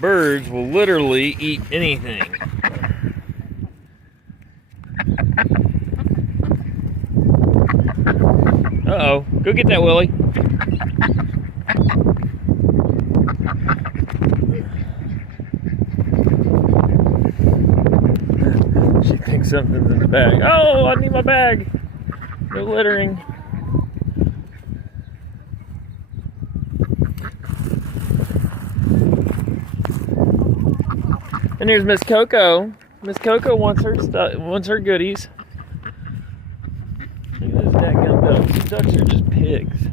birds will literally eat anything. Uh-oh. Go get that, Willie. She thinks something's in the bag. Oh, I need my bag. No littering. And here's Miss Coco. Miss Coco wants her wants her goodies. Look at this dadgum duck. These ducks are just pigs.